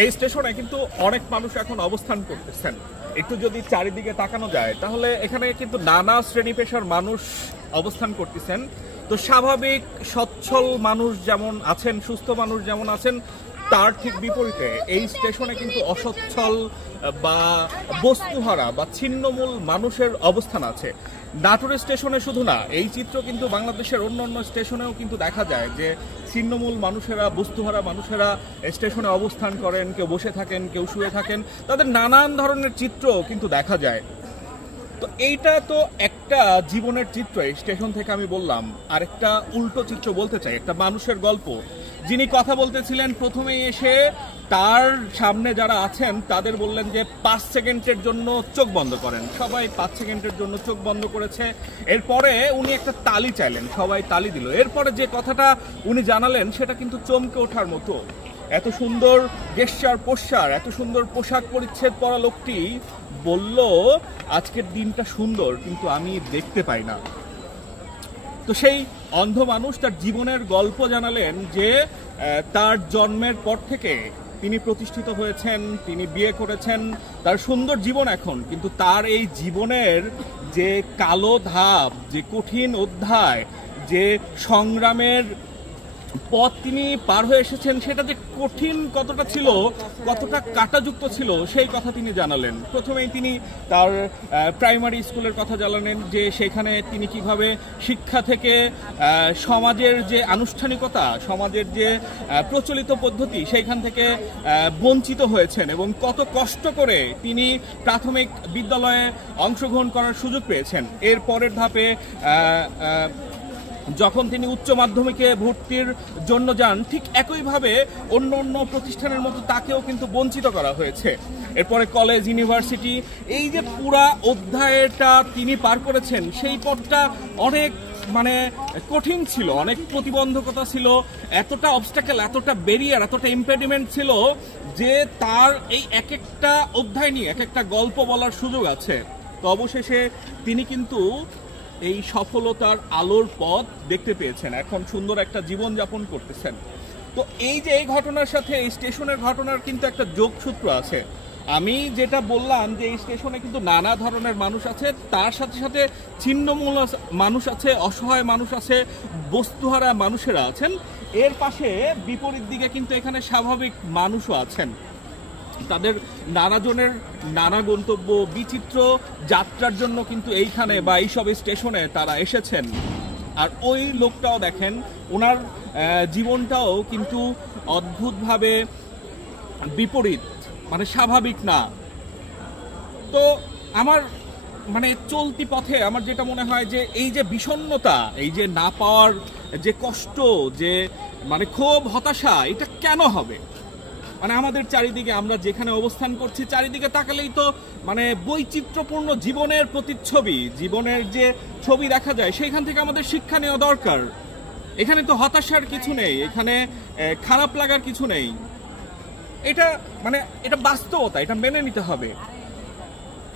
এই স্টেশনে কিন্তু অনেক মানুষ এখন অবস্থান করতেছেন। একটু যদি চারিদিকে তাকানো যায় তাহলে এখানে কিন্তু নানা শ্রেণী পেশার মানুষ অবস্থান করতেছেন। তো স্বাভাবিক সচ্ছল মানুষ যেমন আছেন, সুস্থ মানুষ যেমন আছেন, তার ঠিক বিপরীতে এই স্টেশনে কিন্তু অসচ্ছল বা বস্তুহারা বা ছিন্নমূল মানুষের অবস্থান আছে। নাটোর স্টেশনে শুধু না, এই চিত্র কিন্তু বাংলাদেশের অন্যান্য স্টেশনেও কিন্তু দেখা যায় যে ছিন্নমূল মানুষেরা, বস্তুহারা মানুষেরা স্টেশনে অবস্থান করেন, কেউ বসে থাকেন, কেউ শুয়ে থাকেন, তাদের নানান ধরনের চিত্র কিন্তু দেখা যায়। তো এইটা তো একটা জীবনের চিত্র, এই স্টেশন থেকে আমি বললাম। আর একটা উল্টো চিত্র বলতে চাই, একটা মানুষের গল্প। যিনি কথা বলতেছিলেন প্রথমেই এসে তার সামনে যারা আছেন তাদের বললেন যে 5 সেকেন্ডের জন্য চোখ বন্ধ করেন। সবাই 5 সেকেন্ডের জন্য চোখ বন্ধ করেছে। এরপরে উনি একটা তালি চাইলেন, সবাই তালি দিল। এরপরে যে কথাটা উনি জানালেন সেটা কিন্তু চমকে ওঠার মতো। এত সুন্দর গেস্টার পোশাক, এত সুন্দর পোশাক পরিচ্ছদ পরা লোকটি বলল আজকের দিনটা সুন্দর, কিন্তু আমি দেখতে পাই না। তো সেই অন্ধ মানুষ তার জীবনের গল্প জানালেন যে তার জন্মের পর থেকে তিনি প্রতিষ্ঠিত হয়েছেন, তিনি বিয়ে করেছেন, তার সুন্দর জীবন এখন, কিন্তু তার এই জীবনের যে কালো ধাপ, যে কঠিন অধ্যায়, যে সংগ্রামের পথ তিনি পার হয়ে এসেছেন, সেটা যে কঠিন কতটা ছিল, কতটা কাঁটাযুক্ত ছিল, সেই কথা তিনি জানালেন। প্রথমেই তিনি তার প্রাইমারি স্কুলের কথা জানালেন, যে সেখানে তিনি কিভাবে শিক্ষা থেকে সমাজের যে আনুষ্ঠানিকতা, সমাজের যে প্রচলিত পদ্ধতি, সেইখান থেকে বঞ্চিত হয়েছেন এবং কত কষ্ট করে তিনি প্রাথমিক বিদ্যালয়ে অংশগ্রহণ করার সুযোগ পেয়েছেন। এর পরের ধাপে যখন তিনি উচ্চ মাধ্যমিকে ভর্তির জন্য যান, ঠিক একইভাবে অন্য অন্য প্রতিষ্ঠানের মতো তাকেও কিন্তু বঞ্চিত করা হয়েছে। এরপরে কলেজ, ইউনিভার্সিটি, এই যে পুরা অধ্যায়টা তিনি পার করেছেন, সেই পথটা অনেক কঠিন ছিল, অনেক প্রতিবন্ধকতা ছিল, এতটা অবস্টাকেল, এতটা ব্যারিয়ার, এতটা ইম্পেডিমেন্ট ছিল যে তার এই এক একটা অধ্যায় নিয়ে এক একটা গল্প বলার সুযোগ আছে। তো অবশেষে তিনি কিন্তু এই সফলতার আলোর পথ দেখতে পেয়েছেন, এখন সুন্দর একটা জীবন যাপন করতেছেন। তো এই যে এই ঘটনার সাথে এই স্টেশনের ঘটনার কিন্তু একটা যোগসূত্র আছে। আমি যেটা বললাম যে এই স্টেশনে কিন্তু নানা ধরনের মানুষ আছে, তার সাথে সাথে ছিন্নমূল মানুষ আছে, অসহায় মানুষ আছে, বস্তুহারা মানুষেরা আছেন। এর পাশে বিপরীত দিকে কিন্তু এখানে স্বাভাবিক মানুষও আছেন। তাদের নানাজনের নানা গন্তব্য, বিচিত্র যাত্রার জন্য কিন্তু এইখানে বা এইসব স্টেশনে তারা এসেছেন। আর ওই লোকটাও দেখেন, ওনার জীবনটাও কিন্তু অদ্ভুতভাবে বিপরীত, স্বাভাবিক না। তো আমার চলতি পথে আমার যেটা মনে হয় যে এই যে বিষণ্ণতা, এই যে না পাওয়ার যে কষ্ট, যে ক্ষোভ, হতাশা, এটা কেন হবে? আমাদের চারিদিকে আমরা যেখানে অবস্থান করছি, চারিদিকে তাকালেই তো বৈচিত্র্যপূর্ণ জীবনের প্রতিচ্ছবি, জীবনের যে ছবি দেখা যায়, সেইখান থেকে আমাদের শিক্ষা নেওয়া দরকার। এখানে তো হতাশার কিছু নেই, এখানে খারাপ লাগার কিছু নেই। এটা এটা বাস্তবতা, এটা মেনে নিতে হবে,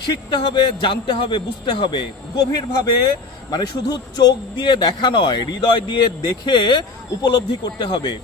শিখতে হবে, জানতে হবে, বুঝতে হবে গভীরভাবে। শুধু চোখ দিয়ে দেখা নয়, হৃদয় দিয়ে দেখে উপলব্ধি করতে হবে।